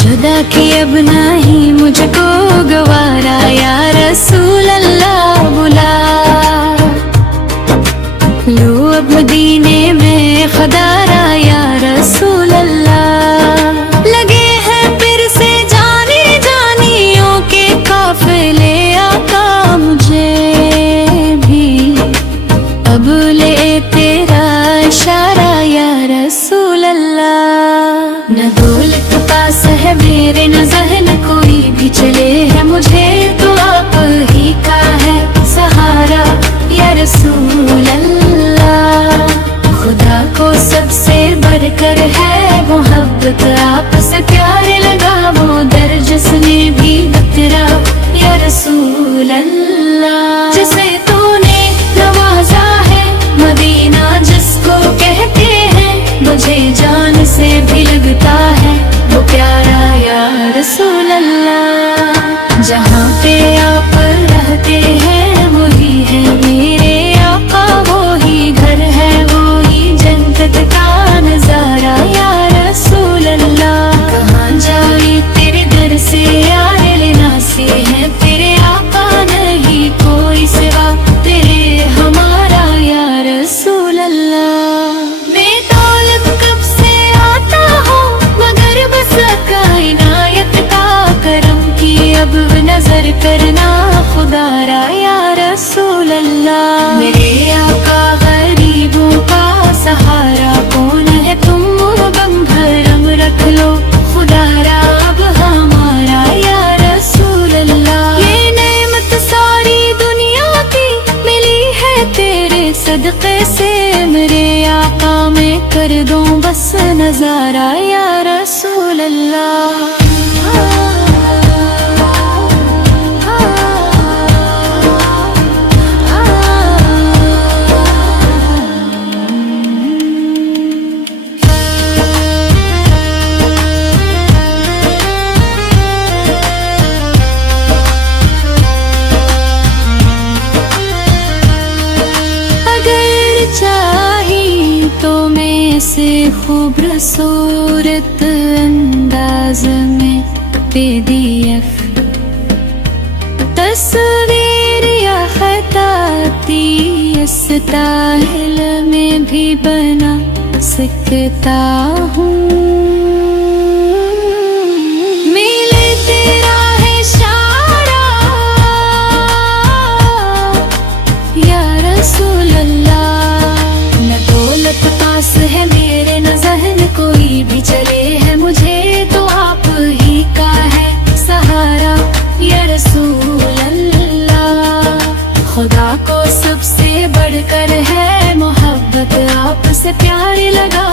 जुदा कि अब नहीं मुझको गवारा, या रसूल अल्लाह बुला लो अब मदीने में खदारा, या रसूल अल्लाह। लगे हैं फिर से जानी जानियों के काफिले आका, मुझे भी अब ले तेरा इशारा, या रसूल अल्लाह। न दौलत पास है मेरे न ज़हन कोई भी चले है मुझे, तो आप ही का है सहारा, या रसूल अल्लाह। खुदा को सबसे बढ़कर है मोहब्बत, आपसे प्यार लगा वो दर जिसने भी बतरा, या रसूल अल्लाह। जिसे तूने नवाजा है मदीना जिसको कहते हैं, मुझे जान से भी लगता है वो प्यारा, या रसूल अल्लाह। जहाँ पे आप रहते हैं वही है मेरे आका, वो ही घर है वो ही जन्नत का नजारा, या रसूल अल्लाह। कहाँ जाए तेरे दर से यार लेना से है तेरे आका, नहीं कोई सिवा तेरे हमारा, या रसूल अल्लाह। मैं दौलत कब से आता हूँ मगर बस कायनात का करम की अब नजर करना खुदारा, या रसूल अल्लाह। मेरे आका गरीबों का सहारा, कौन है तुम गम भरम रख लो खुदारा अब हमारा, या रसूल अल्लाह। ये नेमत सारी दुनिया की मिली है तेरे सदक़े से, मेरे आका में कर दूं बस नजारा, या रसूल अल्लाह। चाही तो मैं से खूबसूरत अंदाज में PDF तस्वीर या खताती स्टाइल में भी बना सकता हूँ। मिले तेरा है इशारा, या रसूल अल्लाह। पास है मेरे न ज़हन कोई भी चले है मुझे, तो आप ही का है सहारा, या रसूल अल्लाह। खुदा को सबसे बढ़कर है मोहब्बत, आपसे प्यार लगा